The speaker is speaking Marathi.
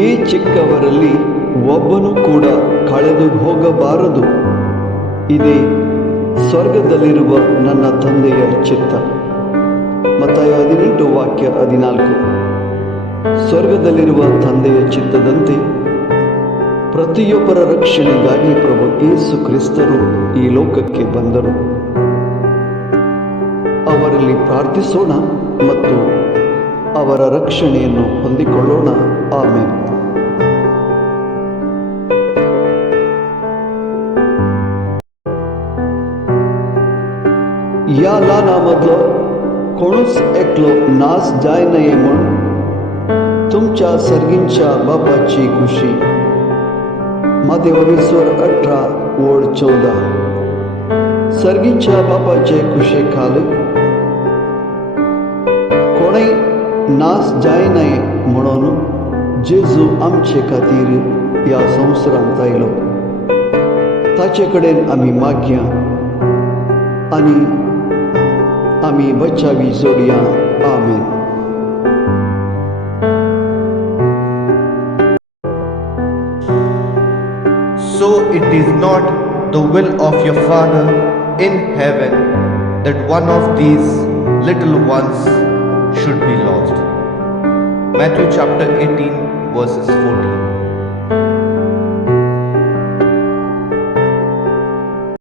ಈ ಚಿಕ್ಕವರಲ್ಲಿ ಒಬ್ಬನು ಕೂಡ ಕಳೆದು ಹೋಗಬಾರದು. ಇದೇ ಸ್ವರ್ಗದಲ್ಲಿರುವ ನನ್ನ ತಂದೆಯ ಚಿತ್ತ. ಮತ್ತಾಯ 18 ವಾಕ್ಯ 14. ಸ್ವರ್ಗದಲ್ಲಿರುವ ತಂದೆಯ ಚಿತ್ತದಂತೆ ಪ್ರತಿಯೊಬ್ಬರ ರಕ್ಷಣೆಗಾಗಿ ಪ್ರಭು ಯೇಸು ಕ್ರಿಸ್ತರು ಈ ಲೋಕಕ್ಕೆ ಬಂದರು. ಅವರಲ್ಲಿ ಪ್ರಾರ್ಥಿಸೋಣ ಮತ್ತು ಅವರ ರಕ್ಷಣೆಯನ್ನು ಹೊಂದಿಕೊಳ್ಳೋಣ. ಆಮೆನ್. या लानामधलं कोणूच एकलो नास जाय नये म्हणून तुमच्या सर्गींच्या बापाची खुशी. मातेव 20:18-14. सर्गींच्या बापाचे खुशे खाली कोणय नास जाय नये म्हणून जेजू आमचे खातीर या संवसारांत आयलो. ताचे कडेन आमी मागया आनी आमी बचावी जोडया. आमेन. So it is not the will of your Father in heaven that one of these little ones should be lost. Matthew chapter 18 verses 14.